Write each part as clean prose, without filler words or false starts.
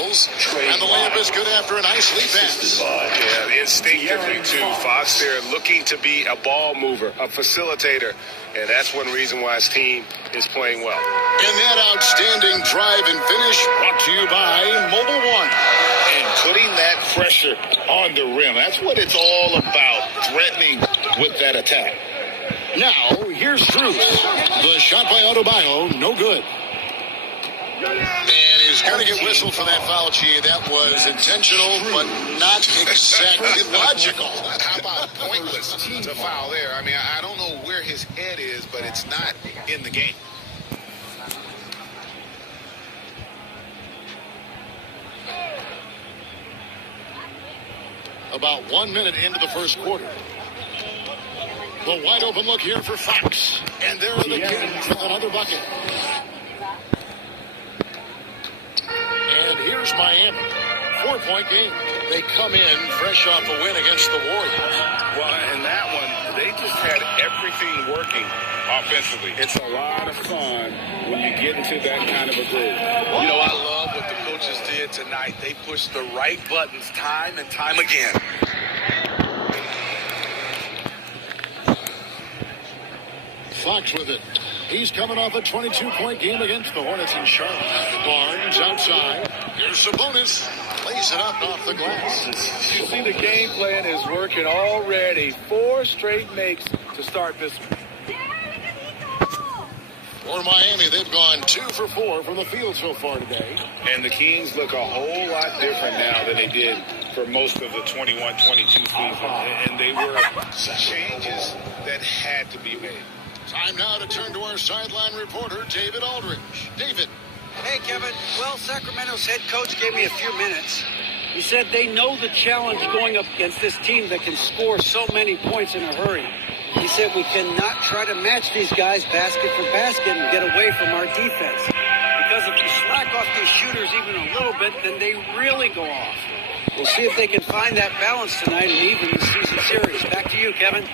Miles. And the layup is good after a nice lead pass. Yeah, instinctively, too. Fox there looking to be a ball mover, a facilitator. And that's one reason why his team is playing well. And that outstanding drive and finish brought to you by Mobile One. And putting that pressure on the rim. That's what it's all about, threatening with that attack. Now, here's Strus. The shot by Adebayo, no good. And he's going to get whistled for that foul, G. That was intentional, but not exactly logical. How about pointless to foul there? I mean, I don't know where his head is, but it's not in the game. About 1 minute into the first quarter. The wide open look here for Fox. And there are the Kings with another bucket. And here's Miami. 4-point game. They come in fresh off a win against the Warriors. Well, in that one, they just had everything working offensively. It's a lot of fun when you get into that kind of a groove. You know, I love what the coaches did tonight. They pushed the right buttons time and time again. Fox with it. He's coming off a 22-point game against the Hornets in Charlotte. Barnes outside. Here's Sabonis. Lays it up off the glass. You see the game plan is working already. 4 straight makes to start this one. For Miami, they've gone 2 for 4 from the field so far today. And the Kings look a whole lot different now than they did for most of the 21-22 season. And they were Changes that had to be made. Time now to turn to our sideline reporter, David Aldridge. David. Hey, Kevin. Well, Sacramento's head coach gave me a few minutes. He said they know the challenge going up against this team that can score so many points in a hurry. He said we cannot try to match these guys basket for basket and get away from our defense. Because if you slack off these shooters even a little bit, then they really go off. We'll see if they can find that balance tonight and even the season series. Back to you, Kevin.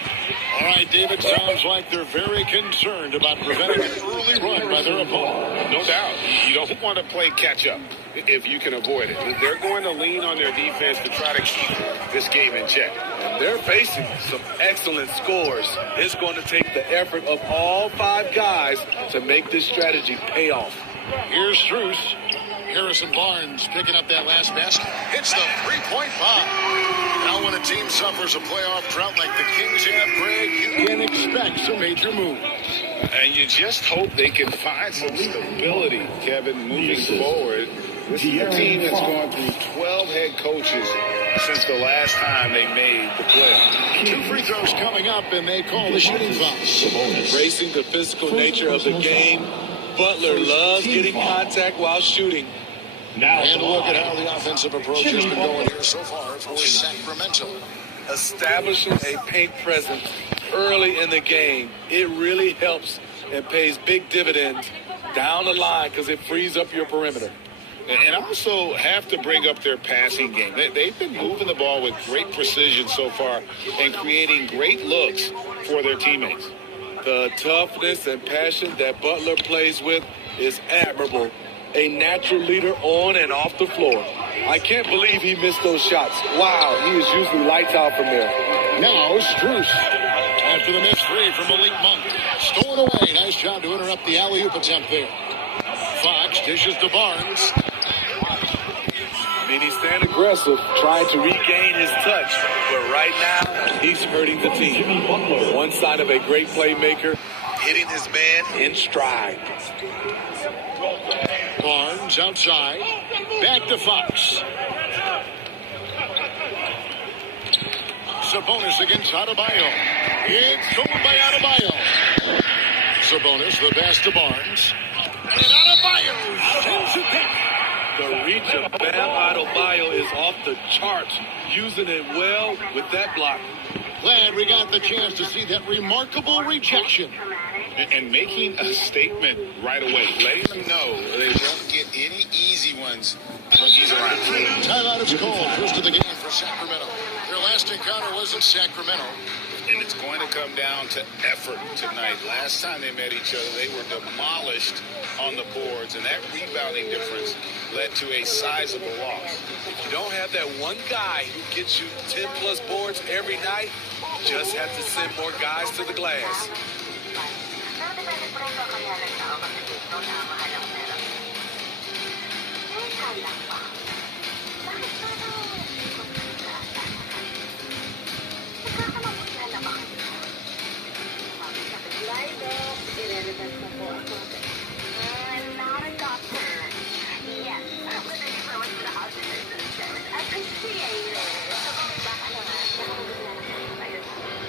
All right, David, sounds like they're very concerned about preventing an early run by their opponent. No doubt. You don't want to play catch-up if you can avoid it. They're going to lean on their defense to try to keep this game in check. They're facing some excellent scores. It's going to take the effort of all 5 guys to make this strategy pay off. Here's Strus. Harrison Barnes picking up that last basket. Hits the three-point bomb. Now when a team suffers a playoff drought like the Kings have, Greg, you can expect some major moves. And you just hope they can find some stability, Kevin, moving forward. This is a team that's gone through 12 head coaches since the last time they made the playoffs. 2 free throws coming up, and they call the shooting foul. Embracing the physical nature of the game, Butler loves getting contact while shooting. And look at how the offensive approach has been going here so far for Sacramento. Establishing a paint presence early in the game, it really helps and pays big dividends down the line because it frees up your perimeter. And also have to bring up their passing game. They've been moving the ball with great precision so far and creating great looks for their teammates. The toughness and passion that Butler plays with is admirable. A natural leader on and off the floor. I can't believe he missed those shots. Wow, he is usually lights out from there. Now Strus. After the missed 3 from Malik Monk. Stolen away. Nice job to interrupt the alley-oop attempt there. Fox dishes to Barnes. I mean, he's staying aggressive, trying to regain his touch. But right now, he's hurting the team. One side of a great playmaker, hitting his man in stride. Barnes outside. Back to Fox. Sabonis against Adebayo. It's stolen by Adebayo. Sabonis, the pass to Barnes. And Adebayo sends it back. The reach of Bam Adebayo is off the charts, using it well with that block. Glad we got the chance to see that remarkable rejection. And making a statement right away, letting them know They don't get any easy ones when he's around. Timeout is called. First of the game for Sacramento. Their last last encounter was in Sacramento. And it's going to come down to effort tonight. Last time they met each other, they were demolished on the boards, and that rebounding difference led to a sizable loss. If you don't have that one guy who gets you 10-plus boards every night, you just have to send more guys to the glass. I'm not a doctor. Yes, I'm going to go into the hospital. I appreciate it.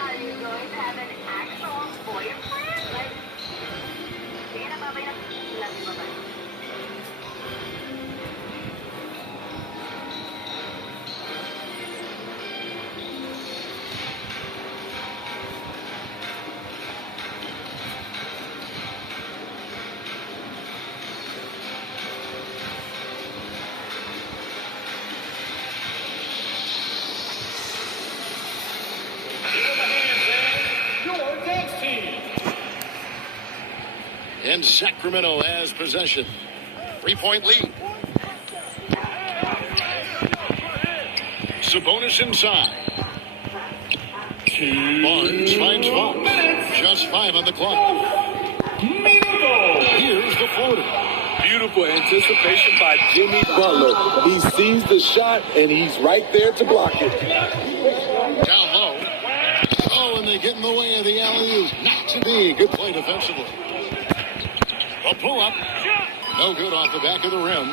Are you going to have an actual boyfriend? Like, sige na, babay na. Love you, bye-bye. And Sacramento has possession. 3-point lead. Sabonis inside. Barnes finds Fox. Just 5 on the clock. Here's the floater. Beautiful anticipation by Jimmy Butler. He sees the shot, and he's right there to block it. Down low. Oh, and they get in the way of the alley-oop. Not to be. Good play defensively. A pull-up. No good off the back of the rim.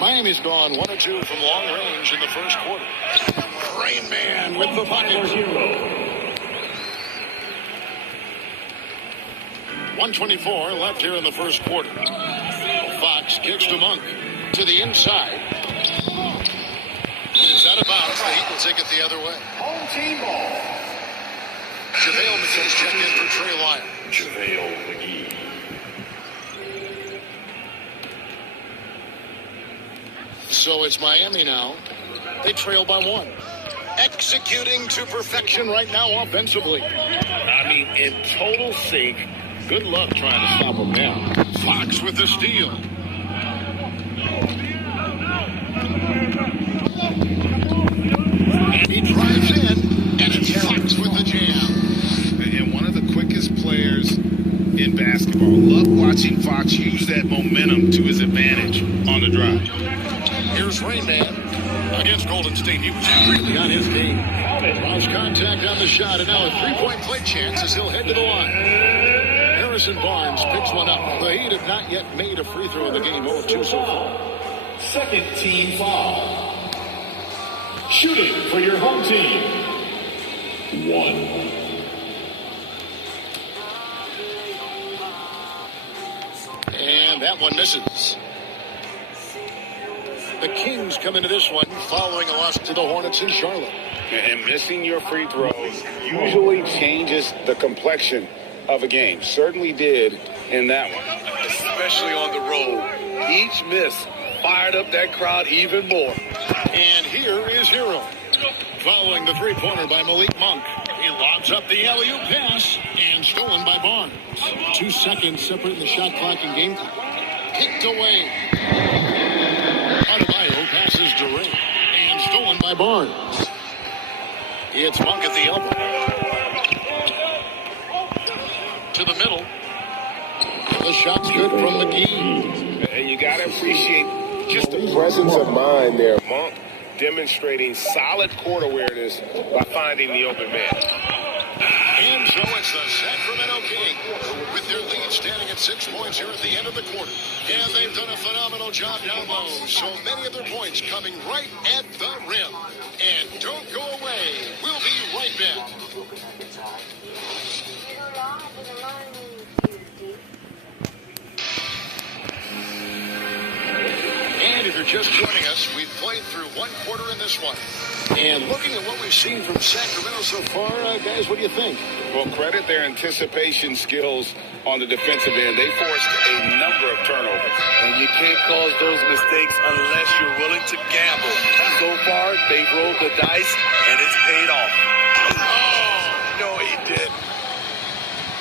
Miami's gone 1 or 2 from long range in the first quarter. Rain Man with the bucket. 1:24 left here in the first quarter. Fox kicks to Monk to the inside. Is that about? The Heat will take it the other way. Home team ball. JaVale McGee's checked in for Trey Lyons. JaVale McGee. So it's Miami now. They trail by 1. Executing to perfection right now offensively. I mean, in total sync. Good luck trying to stop him now. Fox with the steal. And he drives in, and it's Fox with the jam. And one of the quickest players in basketball. Love watching Fox use that momentum to his advantage on the drive. Here's Rain Man. Against Golden State, he was really on his game. Lost contact on the shot, and now a 3-point play chance as he'll head to the line. Harrison Barnes picks one up. The Heat have not yet made a free throw in the game. 0 of 2 so far. Second team foul. Shooting for your home team. 1. And that one misses. The Kings come into this one following a loss to the Hornets in Charlotte. And missing your free throws usually changes the complexion of a game. Certainly did in that one. Especially on the road. Each miss fired up that crowd even more. And here is Hero. Following the 3-pointer by Malik Monk. He lobs up the alley-oop pass and stolen by Barnes. 2 seconds separating the shot clock and game clock. Kicked away. Adebayo passes Durant and stolen by Barnes. It's Monk at the elbow. To the middle. The shot's good from McGee. And you got to appreciate just the presence of mind there. Monk demonstrating solid court awareness by finding the open man. And so it's the Sacramento Kings with their lead standing at 6 points here at the end of the quarter. And they've done a phenomenal job down low. So many of their points coming right at the rim. And don't go away. We'll be right back. And if you're just joining us, we've played through one quarter in this one. And looking at what we've seen from Sacramento so far, guys, what do you think? Well, credit their anticipation skills on the defensive end. They forced a number of turnovers. And you can't cause those mistakes unless you're willing to gamble. So far, they've rolled the dice, and it's paid off. Oh, No, he didn't.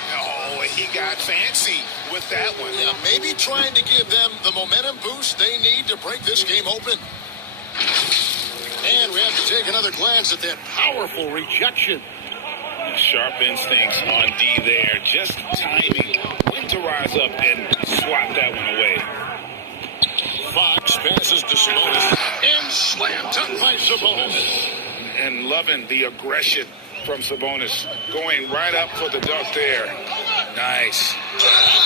No, he got fancy with that one. yeah, maybe trying to give them the momentum boost they need to break this game open. And we have to take another glance at that powerful rejection. Sharp instincts on D there. Just timing when to rise up and swat that one away. Fox passes to Sabonis and slam dunk by Sabonis. And loving the aggression from Sabonis. Going right up for the dunk there. Nice.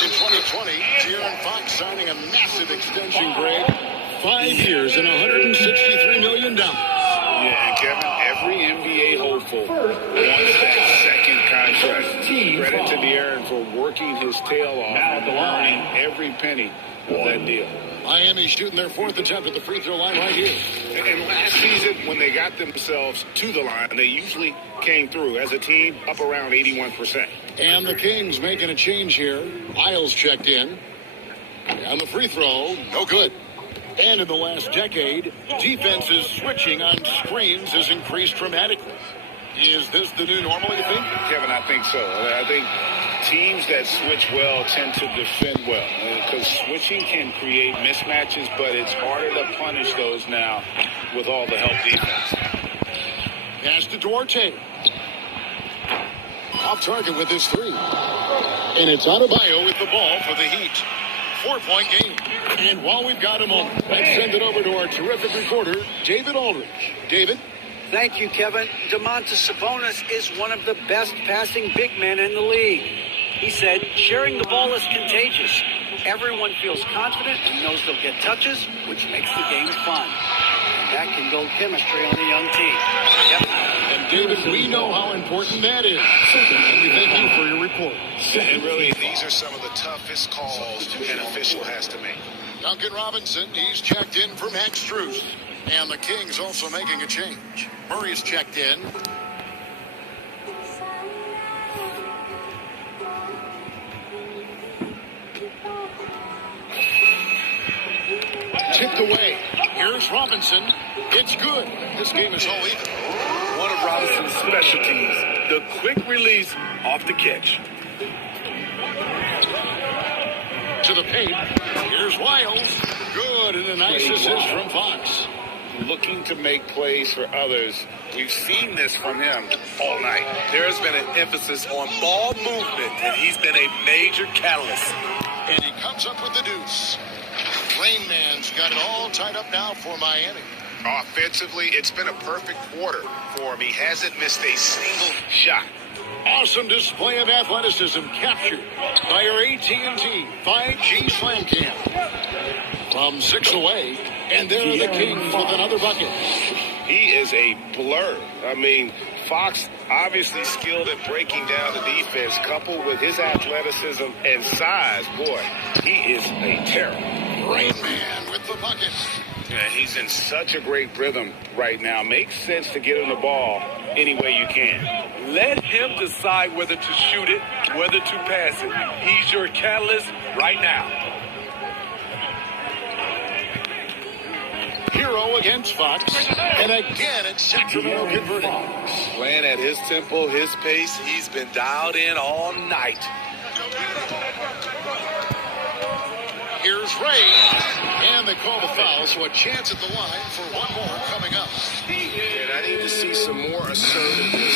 In 2020, De'Aaron Fox signing a massive extension, Greg. 5 years and $163 million. Yeah, and Kevin, every NBA hopeful wants that second contract. Credit to De'Aaron for working his tail off and earning every penny of that deal. Miami shooting their fourth attempt at the free throw line right here. And last season, when they got themselves to the line, they usually came through as a team up around 81%. And the Kings making a change here. Isles checked in. And the free throw, no good. And in the last decade, defenses switching on screens has increased dramatically. Is this the new normal, you think? Kevin, I think so. I think teams that switch well tend to defend well. Because switching can create mismatches, but it's harder to punish those now with all the help defense. Pass to Duarte. Off target with his three. And it's Adebayo with the ball for the Heat. 4-point game. And while we've got a moment, let's send it over to our terrific reporter, David Aldridge. David? Thank you, Kevin. Domantas Sabonis is one of the best passing big men in the league. He said, sharing the ball is contagious. Everyone feels confident and knows they'll get touches, which makes the game fun. And that can build chemistry on a young team. Yep. And David, we know how important that is. And we thank you for your report. And really, these are some of the toughest calls an official has to make. Duncan Robinson, he's checked in for Max Strus. And the Kings also making a change. Murray's checked in. Tipped away. Here's Robinson. It's good. This game is all even. One of Robinson's specialties, the quick release off the catch. To the paint. Here's Wiles. Good, and a nice assist from Fox. Looking to make plays for others. We've seen this from him all night. There's been an emphasis on ball movement, and he's been a major catalyst. And he comes up with the deuce. Rain Man's got it all tied up now for Miami. Offensively, it's been a perfect quarter for him. He hasn't missed a single shot. Awesome display of athleticism captured by our AT&T 5G Slam Cam. From 6 away, and there are the Kings with another bucket. He is a blur. I mean, Fox obviously skilled at breaking down the defense, coupled with his athleticism and size. Boy, he is a terror. Rain Man with the bucket. Yeah, he's in such a great rhythm right now. Makes sense to get him the ball any way you can. Let him decide whether to shoot it, whether to pass it. He's your catalyst right now. Hero against Fox. And again, it's Sacramento converting. Playing at his tempo, his pace. He's been dialed in all night. Here's Ray. And they call the foul, so a chance at the line for one more coming up. And I need to see some more assertiveness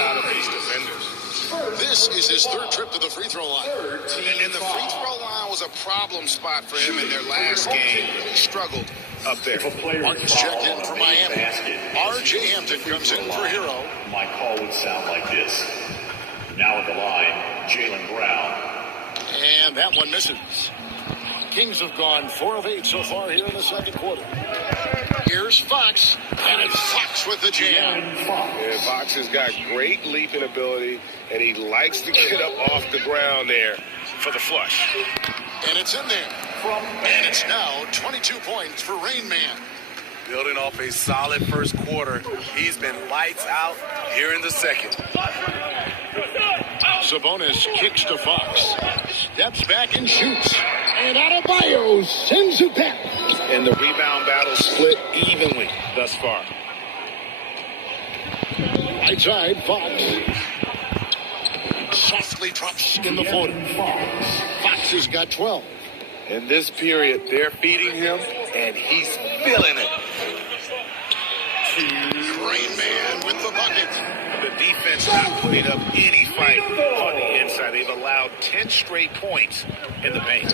out of these defenders. This is his third trip to the free throw line. And the free throw line was a problem spot for him in their last game. He struggled up there. Martin's checked in for Miami. R.J. Hampton comes in for Hero. My call would sound like this. Now at the line, Jaylen Brown. And that one misses. Kings have gone 4 of 8 so far here in the second quarter. Here's Fox, and it's Fox with the jam. Yeah, Fox has got great leaping ability, and he likes to get up off the ground there for the flush. And it's in there. And it's now 22 points for Rain Man. Building off a solid first quarter, he's been lights out here in the second. Sabonis kicks to Fox. Steps back and shoots. And Adebayo sends it back. And the rebound battle split evenly thus far. Right side, Fox. Softly drops in the floater. Fox has got 12. In this period, they're feeding him, and he's feeling it. Rain Man with the bucket. The defense not putting up any fight on the inside. They've allowed 10 straight points in the paint.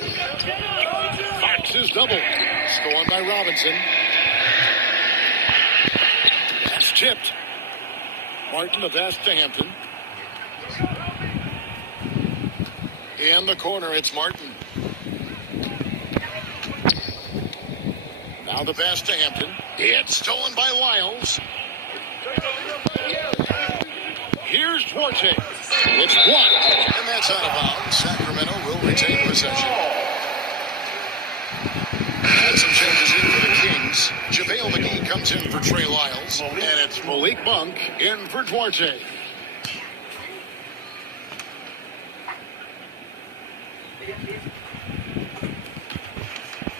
Fox is double. Stolen by Robinson. That's tipped. Martin the pass to Hampton. In the corner, it's Martin. Now the pass to Hampton. It's stolen by Lyles. Here's Duarte. It's blocked. And that's out of bounds. Sacramento will retain possession. Had some changes in for the Kings. JaVale McGee comes in for Trey Lyles. And it's Malik Monk in for Duarte.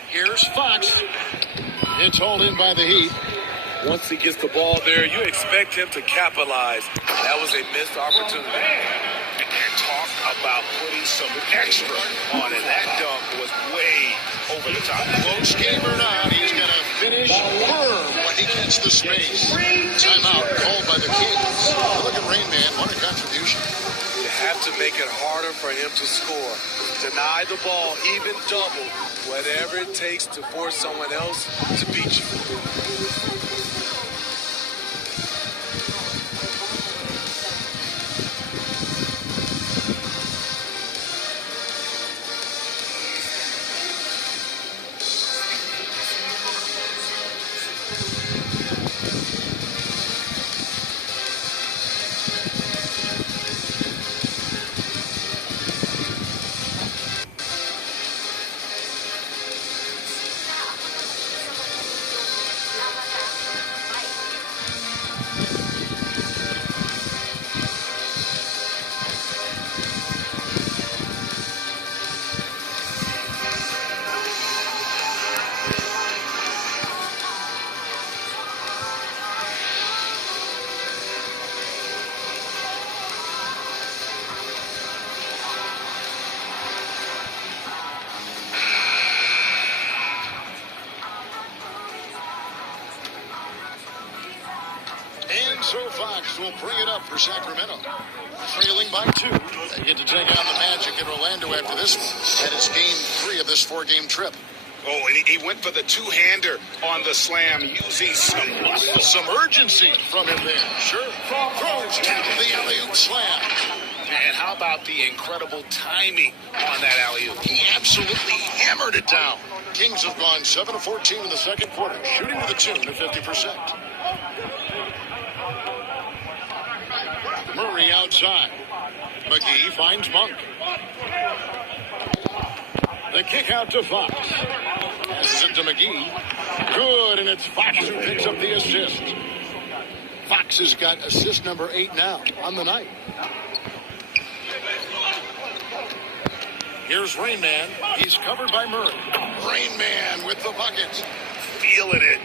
Here's Fox. It's hauled in by the Heat. Once he gets the ball there, you expect him to capitalize. That was a missed opportunity. And talk about putting some extra on it. That dunk was way over the top. Close game or not, he's going to finish firm when he gets the space. Timeout called by the Kings. Look at Rain Man. What a contribution. You have to make it harder for him to score. Deny the ball, even double, whatever it takes to force someone else to beat you. So Fox will bring it up for Sacramento. Trailing by 2. They get to take on the Magic in Orlando after this one. That is game 3 of this 4-game trip. Oh, and he went for the two-hander on the slam using some urgency from him there. Sure. Throws down the alley-oop slam. And how about the incredible timing on that alley-oop? He absolutely hammered it down. Kings have gone 7 of 14 in the second quarter, shooting to the tune of 50%. Murray outside. McGee finds Monk. The kick out to Fox. Passes it to McGee. Good, and it's Fox who picks up the assist. Fox has got assist number 8 now on the night. Here's Rain Man. He's covered by Murray. Rain Man with the bucket. Feeling it.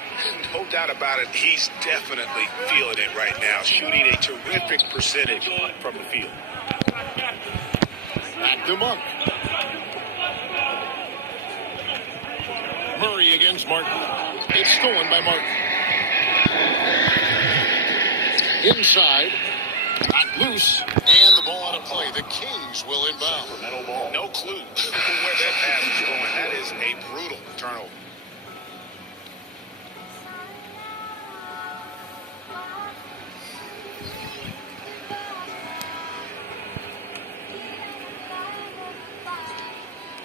No doubt about it. He's definitely feeling it right now. Shooting a terrific percentage from the field. Back to Monk. Murray against Martin. It's stolen by Martin. Inside. Not loose. And the ball out of play. The Kings will inbound. No clue where that pass is going. That is a brutal turnover.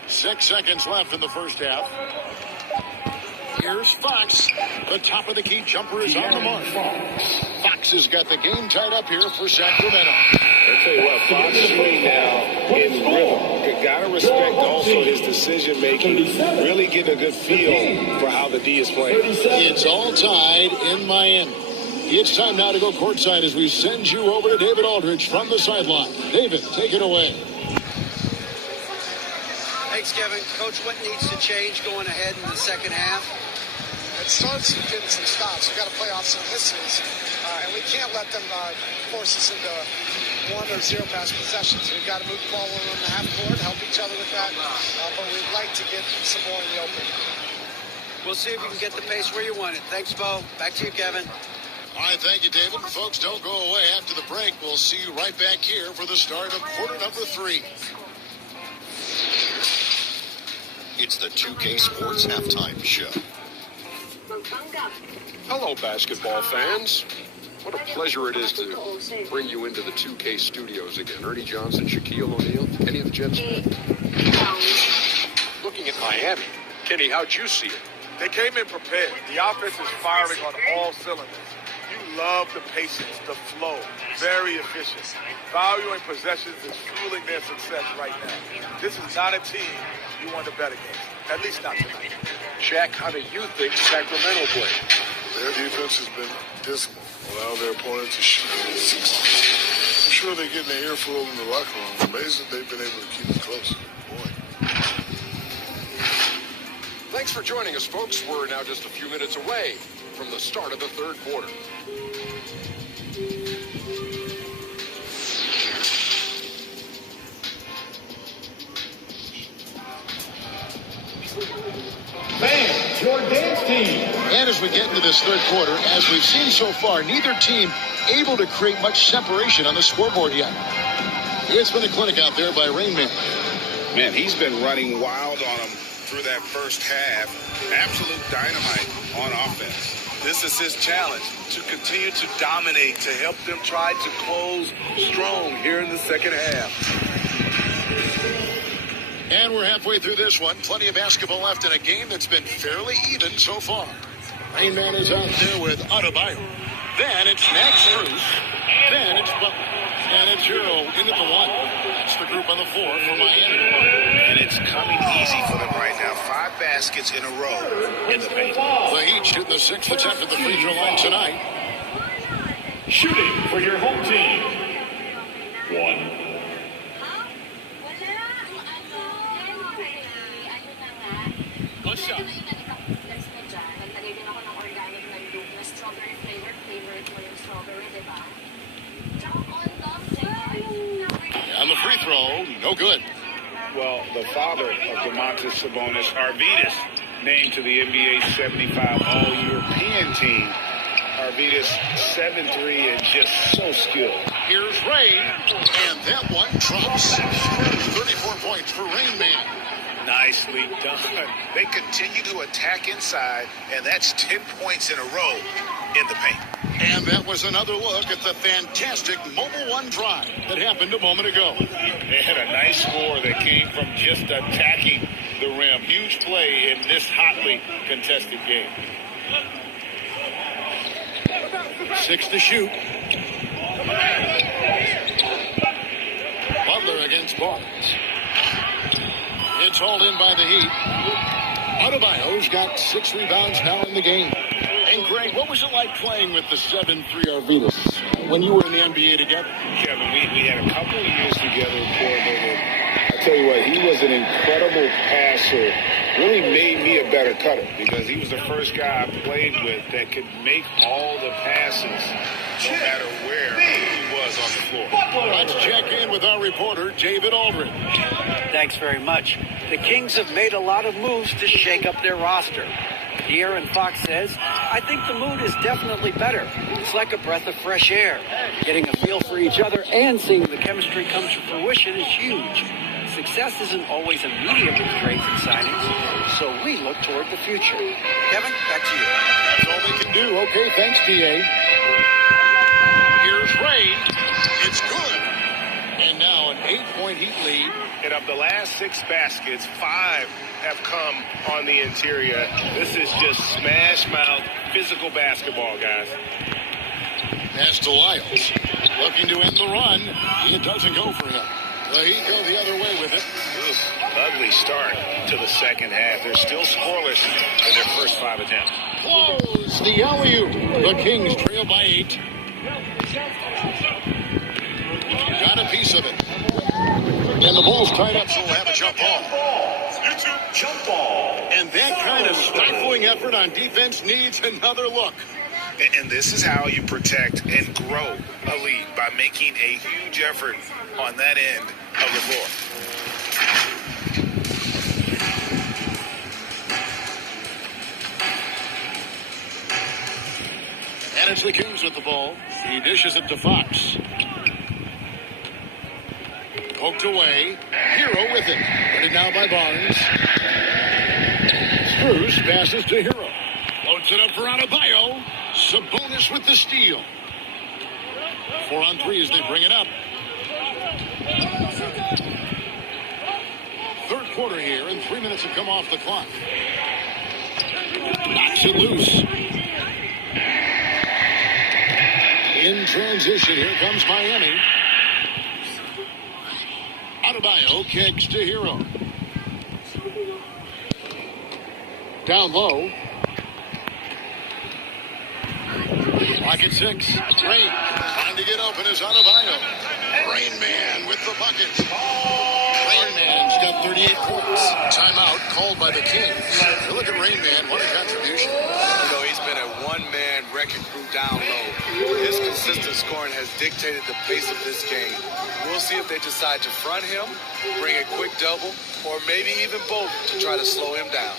Six seconds left in the first half. Here's Fox. The top of the key jumper is on the mark. Fox has got the game tied up here for Sacramento. They're tell you what, Fox shooting now in rhythm. Got to respect also his decision-making, really getting a good feel for how the D is playing. It's all tied in Miami. It's time now to go courtside as we send you over to David Aldridge from the sideline. David, take it away. Thanks, Kevin. Coach, what needs to change going ahead in the second half? It starts with getting some stops. We've got to play off some misses, and we can't let them force us into one or zero pass possessions. We've got to move the ball in the half court, help each other with that, but we'd like to get some more in the open. We'll see if we can get the pace where you want it. Thanks, Bo. Back to you, Kevin. All right, thank you, David. Folks, don't go away after the break. We'll see you right back here for the start of quarter number 3. It's the 2K Sports Halftime Show. Hello, basketball fans. What a pleasure it is to bring you into the 2K studios again. Ernie Johnson, Shaquille O'Neal, Kenny the Jet Smith. Looking at Miami. Kenny, how'd you see it? They came in prepared. The offense is firing on all cylinders. You love the patience, the flow. Very efficient. Valuing possessions is fueling their success right now. This is not a team you want to bet against. At least not tonight. Shaq, how do you think Sacramento played? Their defense has been dismal, allow their opponent to shoot. I'm sure they're getting an earful in the locker room. Amazing they've been able to keep it close. Boy. Thanks for joining us, folks. We're now just a few minutes away from the start of the third quarter. Fans, your dance team. And as we get into this third quarter, as we've seen so far, neither team able to create much separation on the scoreboard yet. It's been a clinic out there by Rain Man. Man, he's been running wild on them through that first half. Absolute dynamite on offense. This is his challenge, to continue to dominate, to help them try to close strong here in the second half. And we're halfway through this one. Plenty of basketball left in a game that's been fairly even so far. Rain Man is out there with Adebayo. Then it's Max Strus. Then it's Butler. And it's Hero into the 1. That's the group on the floor for Miami. And it's coming easy for them right now. 5 baskets in a row in the paint. The Heat shooting the 6th attempt at the free throw line tonight. Shooting for your home team. 1. What's up? On the free throw, no good. Well, the father of Domantas Sabonis, Arvydas, named to the NBA 75 All-European team. Arvydas 7'3" and just so skilled. Here's Rain, and that one drops. 34 points for Rain Man. Nicely done. They continue to attack inside, and that's 10 points in a row in the paint. And that was another look at the fantastic Mobile One drive that happened a moment ago. They had a nice score that came from just attacking the rim. Huge play in this hotly contested game. 6 to shoot. Butler against Barnes. It's hauled in by the Heat. Adebayo's got 6 rebounds now in the game. And Greg, what was it like playing with the 7'3" Arvydas when you were in the NBA together? Kevin, we had a couple of years together in Portland. I tell you what, he was an incredible passer. Really made me a better cutter because he was the first guy I played with that could make all the passes no matter where he was on the floor. Let's check in with our reporter, David Aldridge. Thanks very much. The Kings have made a lot of moves to shake up their roster. De'Aaron Fox says, I think the mood is definitely better. It's like a breath of fresh air. Getting a feel for each other and seeing the chemistry come to fruition is huge. Success isn't always immediate with trades and signings, so we look toward the future. Kevin, back to you. That's all we can do. Okay, thanks, D.A. Here's Rain. It's good. And now an 8-point Heat lead. And of the last 6 baskets, 5 have come on the interior. This is just smash mouth, physical basketball, guys. Pass to Lyles. Looking to end the run. It doesn't go for him. The Heat go the other way with it. Ugly start to the second half. They're still scoreless in their first 5 attempts. Close the alley-oop. The Kings trail by 8. Got a piece of it. And the ball's tied up, so we'll have a jump ball. Jump ball. And that kind of stifling effort on defense needs another look. And this is how you protect and grow a lead, by making a huge effort on that end of the floor. And it's the Kings with the ball. He dishes it to Fox. Poked away. Hero with it. Headed now by Barnes. Strus passes to Hero. Loads it up for Adebayo. Sabonis with the steal. 4 on 3 as they bring it up. Third quarter here, and 3 minutes have come off the clock. Knocks it loose. In transition, here comes Miami. Adebayo kicks to Hero. Down low. Lock at 6. Rain. Trying to get open is Adebayo. Rain Man with the bucket. Rain Man's got 38 points. Timeout called by the Kings. You look at Rain Man, what a contribution. You know, he's been a one-man wrecking crew down low. His consistent scoring has dictated the pace of this game. We'll see if they decide to front him, bring a quick double, or maybe even both to try to slow him down.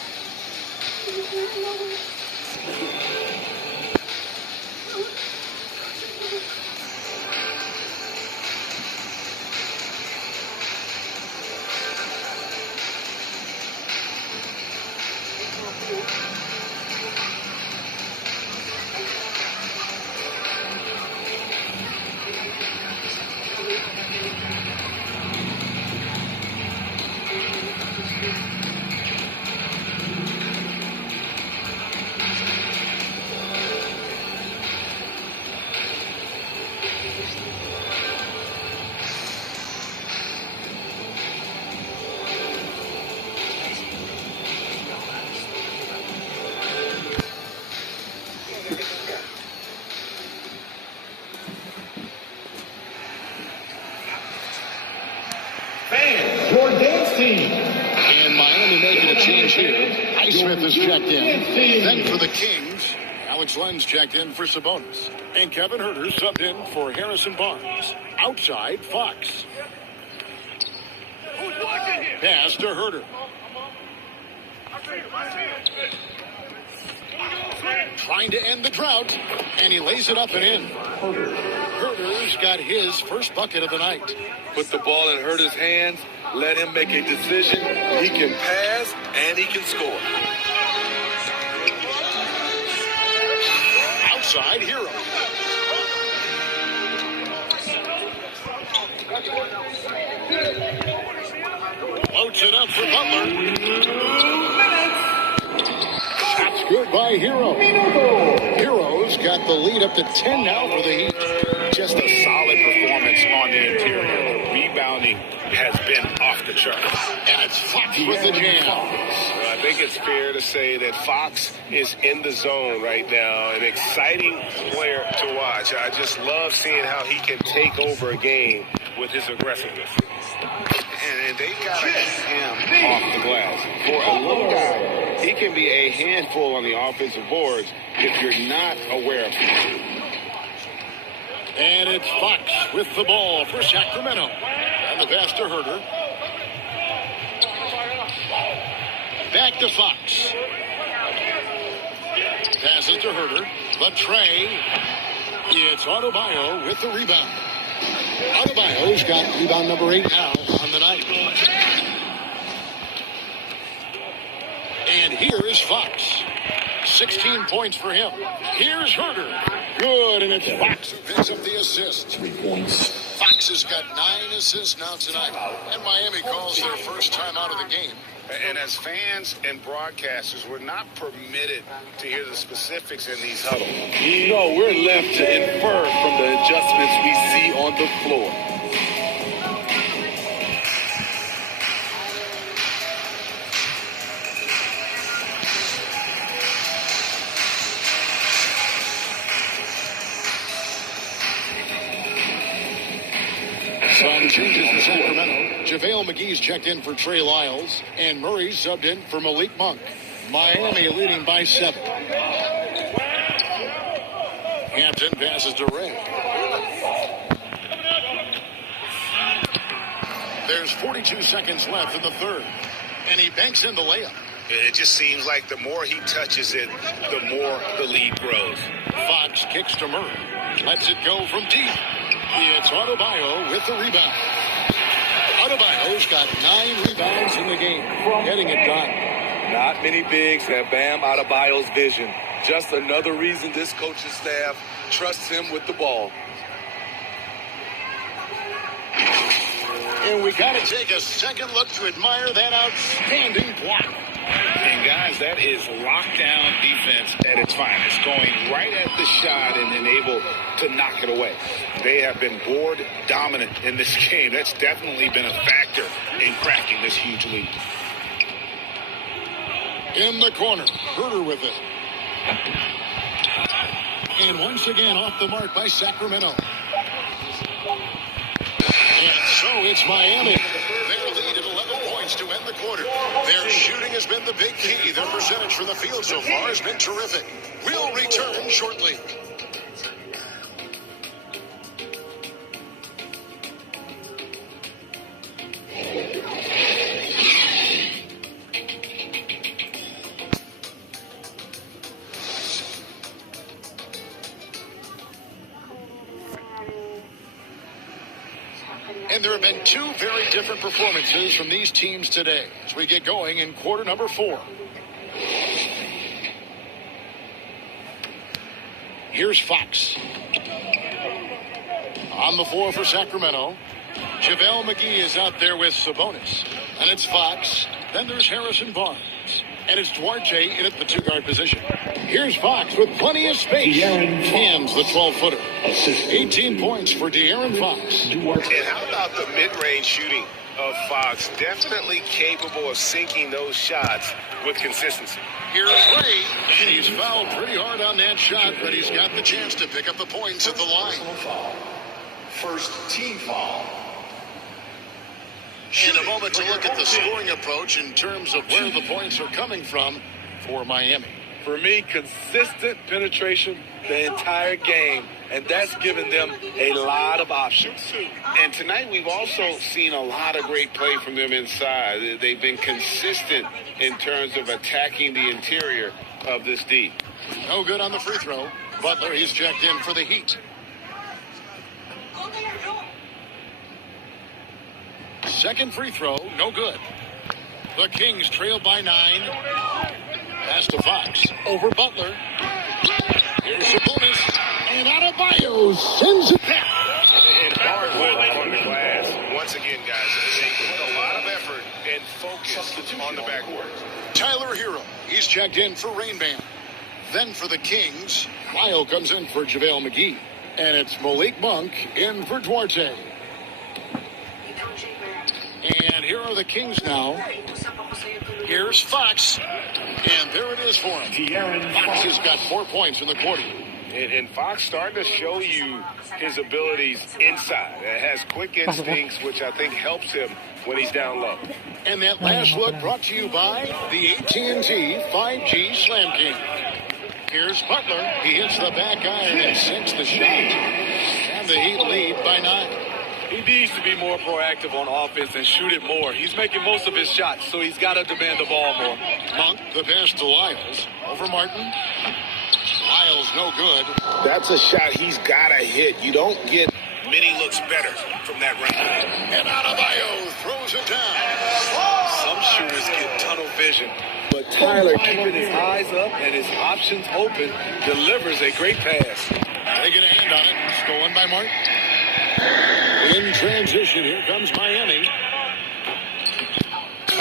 And Miami making a change here. Highsmith is checked in. Then for the Kings, Alex Len's checked in for Sabonis. And Kevin Huerter subbed in for Harrison Barnes. Outside, Fox. Pass to Huerter. Trying to end the drought, and he lays it up and in. Huerter's got his first bucket of the night. Put the ball in Huerter's hands, let him make a decision. He can pass and he can score. Outside, Hero. Floats it up for Butler. Shots good by Hero. Hero's got the lead up to 10 now for the Heat. Just a solid performance on the interior. Rebounding has been off the charts. And it's Fox with the jam. I think it's fair to say that Fox is in the zone right now. An exciting player to watch. I just love seeing how he can take over a game with his aggressiveness. And they got him off the glass. For a little guy, he can be a handful on the offensive boards if you're not aware of him. And it's Fox with the ball for Sacramento. And the pass to Huerter. Back to Fox. Passes to Huerter. The tray. It's Adebayo with the rebound. Adebayo's got rebound number 8 now on the night. And here is Fox. 16 points for him. Here's Huerter. Good, and it's Fox who picks up the assist. 3 points. Fox has got 9 assists now tonight. And Miami calls their first time out of the game. And as fans and broadcasters, we're not permitted to hear the specifics in these huddles. No, we're left to infer from the adjustments we see on the floor. Some changes in Sacramento. JaVale McGee's checked in for Trey Lyles, and Murray's subbed in for Malik Monk. Miami leading by 7. Hampton passes to Ray. There's 42 seconds left in the third, and he banks in the layup. It just seems like the more he touches it, the more the lead grows. Fox kicks to Murray. Lets it go from deep. It's Adebayo with the rebound. Adebayo's got 9 rebounds in the game, getting it done. Not many bigs have Bam Adebayo's vision. Just another reason this coaching staff trusts him with the ball. And we got to take a second look to admire that outstanding block. And guys, that is lockdown defense at its finest, going right at the shot and then able to knock it away. They have been board dominant in this game. That's definitely been a factor in cracking this huge lead. In the corner, Herter with it. And once again off the mark by Sacramento. And so it's Miami. Their lead at 11 points to end the quarter. Their shooting has been the big key. Their percentage from the field so far has been terrific. We'll return shortly. And there have been 2 very different performances from these teams today as we get going in quarter number 4. Here's Fox. On the floor for Sacramento. JaVale McGee is out there with Sabonis. And it's Fox. Then there's Harrison Barnes. And it's Duarte in at the 2-guard position. Here's Fox with plenty of space. Hands the 12-footer. 18 points for De'Aaron Fox. And how about the mid-range shooting of Fox? Definitely capable of sinking those shots with consistency. Here's Ray, and he's fouled pretty hard on that shot, but he's got the chance to pick up the points at the line. First team foul. And a moment to look at the scoring approach in terms of where the points are coming from for Miami. For me, consistent penetration the entire game, and that's given them a lot of options. And tonight we've also seen a lot of great play from them inside. They've been consistent in terms of attacking the interior of this D. No good on the free throw. Butler, he's checked in for the Heat. Second free throw, no good. The Kings trail by 9. Pass to Fox. Over Butler. Here's Sabonis. And Adebayo sends it back. And hardwood on the glass. Once again, guys, they put a lot of effort and focus on the backboard. Tyler Hero. He's checked in for Rainman. Then for the Kings, Lyle comes in for JaVale McGee. And it's Malik Monk in for Duarte. And here are the Kings now. Here's Fox. And there it is for him. Fox has got 4 points in the quarter. And Fox starting to show you his abilities inside. It has quick instincts, which I think helps him when he's down low. And that last look brought to you by the AT&T 5G Slam King. Here's Butler. He hits the back iron and sinks the shot. And the Heat lead by 9. He needs to be more proactive on offense and shoot it more. He's making most of his shots, so he's got to demand the ball more. Monk, the pass to Lyles. Over Martin. Lyles, no good. That's a shot he's got to hit. You don't get many looks better from that range. And Adebayo throws it down. Some shooters get tunnel vision, but Tyler, keeping his eyes up and his options open, delivers a great pass. They get a hand on it. Stolen by Martin. In transition, here comes Miami.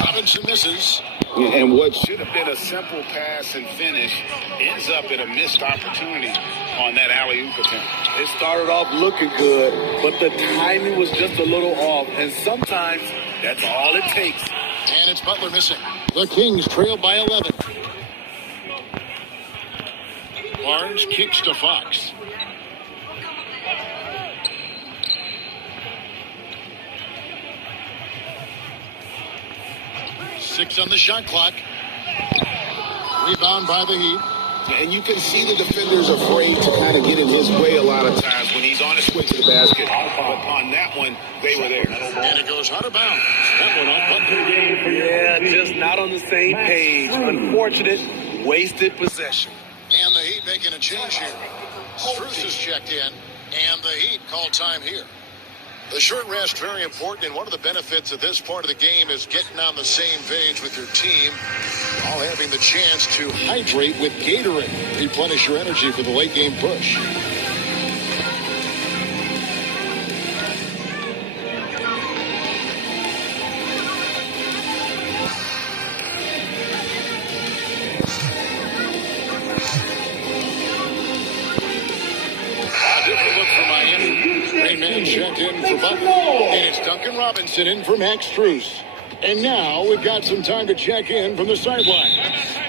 Robinson misses. And what should have been a simple pass and finish ends up in a missed opportunity on that alley-oop attempt. It started off looking good, but the timing was just a little off. And sometimes that's all it takes. And it's Butler missing. The Kings trail by 11. Barnes kicks to Fox. Six on the shot clock. Rebound by the Heat. And you can see the defenders afraid to kind of get in his way a lot of times when he's on his way to the basket. But on that one, they were there. And it goes out of bounds. That one off. Yeah, just not on the same page. Unfortunate, wasted possession. And the Heat making a change here. Strus is checked in, and the Heat call time here. The short rest, very important, and one of the benefits of this part of the game is getting on the same page with your team, while having the chance to hydrate with Gatorade. Replenish your energy for the late game push. Man checked in for Butler, and it's Duncan Robinson in for Max Strus. And now we've got some time to check in from the sideline.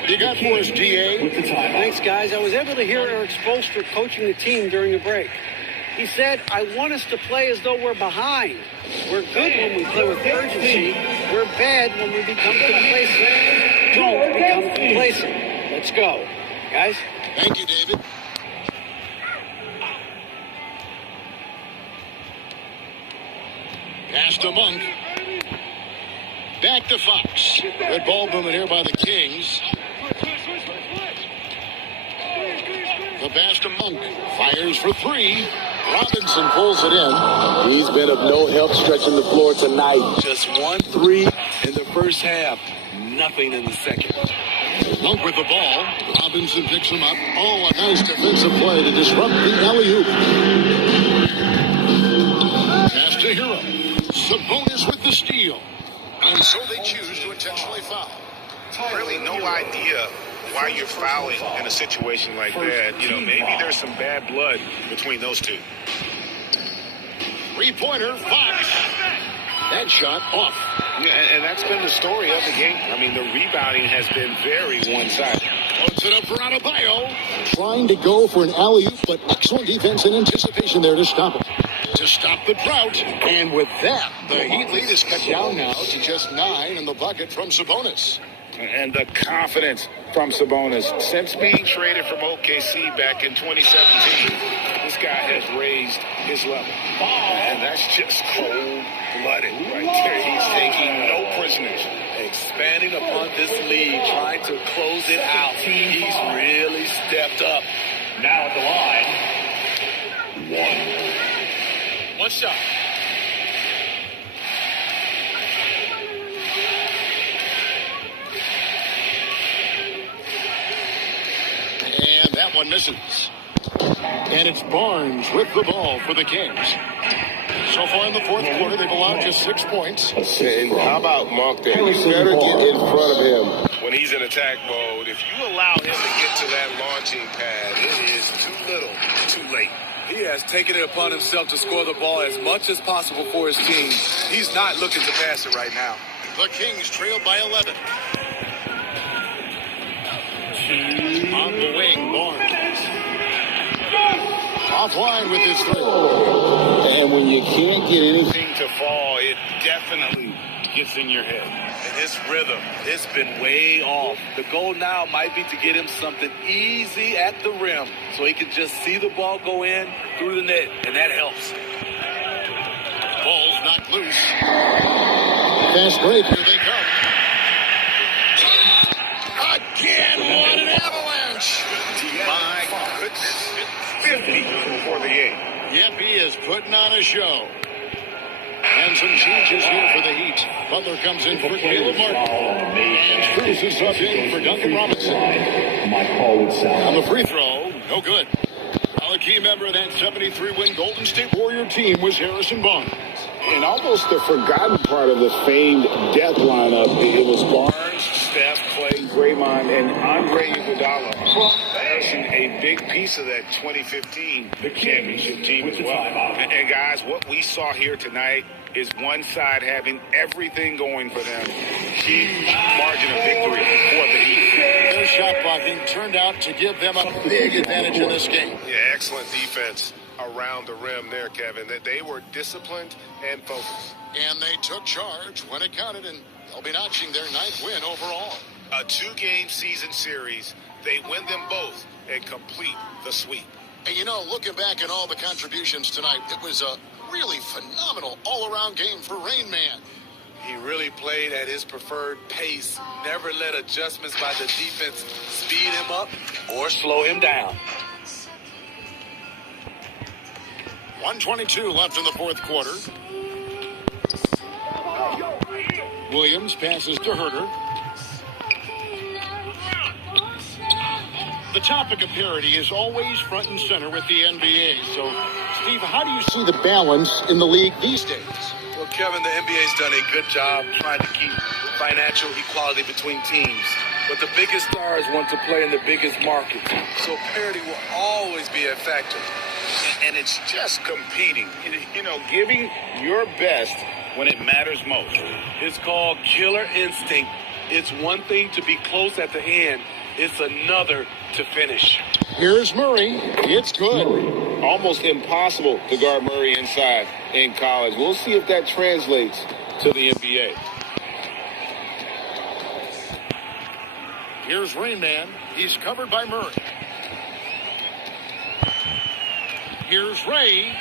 You got for us, DA? Thanks, guys. I was able to hear Eric Spoelstra coaching the team during the break. He said, I want us to play as though we're behind. We're good when we play with urgency. We're bad when we become complacent. Don't become complacent. Let's go. Guys? Thank you, David. Pass to Monk. Back to Fox. Good ball movement here by the Kings. The pass to Monk. Fires for three. Robinson pulls it in. He's been of no help stretching the floor tonight. Just 1-3 in the first half. Nothing in the second. Monk with the ball. Robinson picks him up. Oh, a nice defensive play to disrupt the alley-oop. Pass to Hero. Sabonis with the steal. And so they choose to intentionally foul. Really no idea why you're fouling in a situation like that. You know, maybe there's some bad blood between those two. Three-pointer, Fox. That shot off. Yeah, and that's been the story of the game. I mean, the rebounding has been very one-sided. Floats it up for Adebayo. Trying to go for an alley-oop, but excellent defense and anticipation there to stop it. To stop the drought. And with that, the Heat lead is cut down now to just 9 in the bucket from Sabonis. And the confidence from Sabonis. Since being traded from OKC back in 2017, this guy has raised his level. And that's just cold-blooded right there. He's taking no prisoners. Expanding upon this lead, trying to close it out. He's really stepped up. Now at the line, One shot. And that one misses. And it's Barnes with the ball for the Kings. So far in the fourth quarter, they've allowed just 6 points. And how about Monk there? You better get in front of him. When he's in attack mode, if you allow him to get to that launching pad, it is too little, too late. He has taken it upon himself to score the ball as much as possible for his team. He's not looking to pass it right now. The Kings trail by 11. On the wing, Barnes. Offline with his three. And when you can't get anything to fall, it definitely gets in your head. And his rhythm, it's been way off. The goal now might be to get him something easy at the rim so he can just see the ball go in through the net, and that helps. Ball's knocked loose. Fast break. Here they come. Again, what an avalanche. My goodness. 50 for the game. Yep, he is putting on a show. And some changes here for the Heat. Butler comes in for Caleb Martin. And Strus is up in for Duncan Robinson. my call would sound. On the free throw, no good. A key member of that 73-win Golden State Warrior team was Harrison Barnes. And almost the forgotten part of the famed death lineup, it was Barnes, Steph, Clay, Draymond, and Andre Iguodala. Harrison, a big piece of that 2015 championship team as well. And guys, what we saw here tonight is one side having everything going for them. Huge margin of victory for the Heat. Their shot blocking turned out to give them a big advantage in this game. Yeah, excellent defense around the rim there, Kevin. That they were disciplined and focused. And they took charge when it counted, and they'll be notching their 9th win overall. A 2-game season series. They win them both and complete the sweep. And you know, looking back at all the contributions tonight, it was a really phenomenal all-around game for Rain Man. He really played at his preferred pace. Never let adjustments by the defense speed him up or slow him down. 1:22 left in the fourth quarter. Williams passes to Herter. The topic of parity is always front and center with the NBA. So, Steve, how do you see the balance in the league these days? Well, Kevin, the NBA's done a good job trying to keep financial equality between teams. But the biggest stars want to play in the biggest markets. So parity will always be a factor. And it's just competing. You know, giving your best when it matters most. It's called killer instinct. It's one thing to be close at the end. It's another to finish. Here's Murray. It's good. Almost impossible to guard Murray inside in college. We'll see if that translates to the NBA. Here's Rain Man. He's covered by Murray. Here's Ray,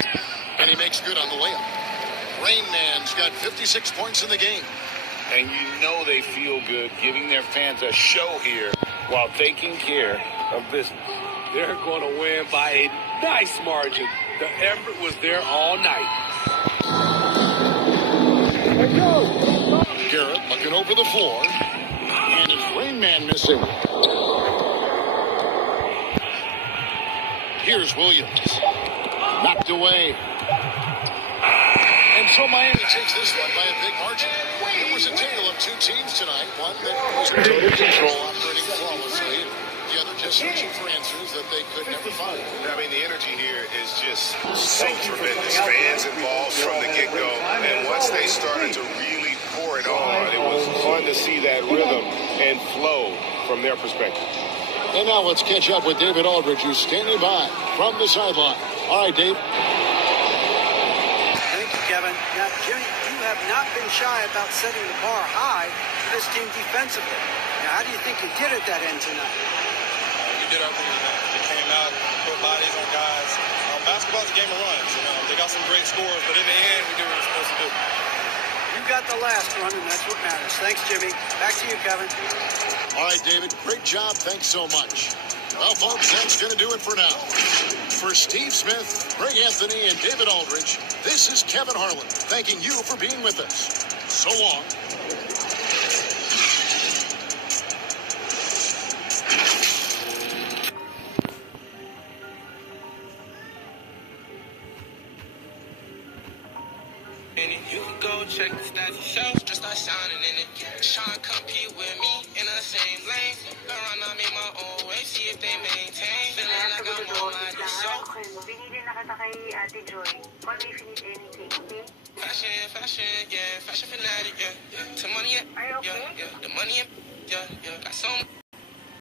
and he makes good on the layup. Rain Man's got 56 points in the game. And you know they feel good giving their fans a show here while taking care of business. They're going to win by a nice margin. The effort was there all night. Garrett looking over the floor, and it's Rain Man missing. Here's Williams. Knocked away. And so Miami takes this one by a big margin. It was a tale of two teams tonight. One that was in total control, operating flawlessly. The other just searching for answers that they could never find. I mean, the energy here is just so tremendous. Fans involved from the get-go. And once they started to really pour it on, It was fun to see that rhythm and flow from their perspective. And now let's catch up with David Aldridge, who's standing by from the sideline. All right, Dave. Thank you, Kevin. Now, Jimmy, you have not been shy about setting the bar high for this team defensively. Now, how do you think you did at that end tonight? We did our thing, man. We came out, put bodies on guys. Basketball's a game of runs. You know, they got some great scores, but in the end, we did what we were supposed to do. You got the last run, and that's what matters. Thanks, Jimmy. Back to you, Kevin. All right, David. Great job. Thanks so much. Well, folks, that's going to do it for now. For Steve Smith, Greg Anthony, and David Aldridge, this is Kevin Harlan thanking you for being with us. So long. You can go check the stats yourself, just start shining in it. Try and compete with me in the same lane. Around I make my own way, see if they maintain. Feeling like I'm on my new show. Fashion, yeah, fashion fanatic, yeah. To money, yeah, yeah, yeah. The money, yeah, yeah. Got some.